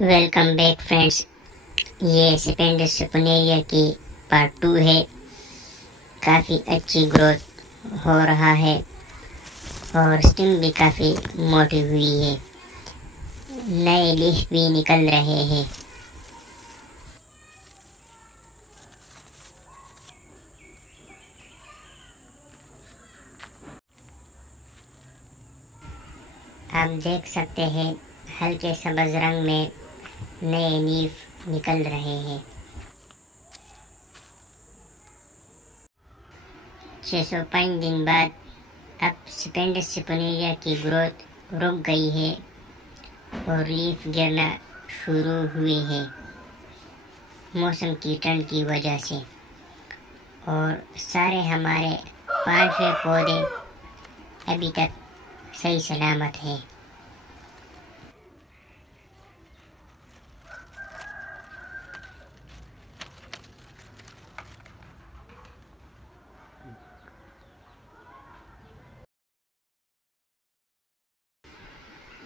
Welcome back friends. ये स्पेंडिस सुपनेरिया की part 2 है। काफ़ी अच्छी ग्रोथ हो रहा है और स्टेम भी काफ़ी मोटी हुई है। नए लीफ भी निकल रहे हैं। आप देख सकते हैं हल्के सब्ज रंग में नए लीफ निकल रहे हैं। 605 दिन बाद अब स्पेंडिस सुपनेरिया की ग्रोथ रुक गई है और लीफ गिरना शुरू हुए हैं मौसम की ठंड की वजह से। और सारे हमारे 5वें पौधे अभी तक सही सलामत हैं।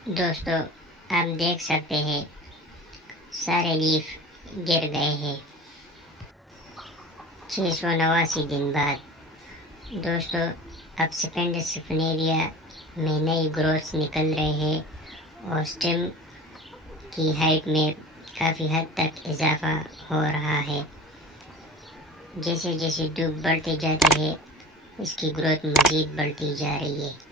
दोस्तों, आप देख सकते हैं सारे लीफ गिर गए हैं 689 दिन बाद। दोस्तों, अब स्पेंडिस सुपनेरिया में नई ग्रोथ निकल रहे हैं और स्टेम की हाइट में काफ़ी हद तक इजाफा हो रहा है। जैसे जैसे धूप बढ़ती जाती है इसकी ग्रोथ मज़ीद बढ़ती जा रही है।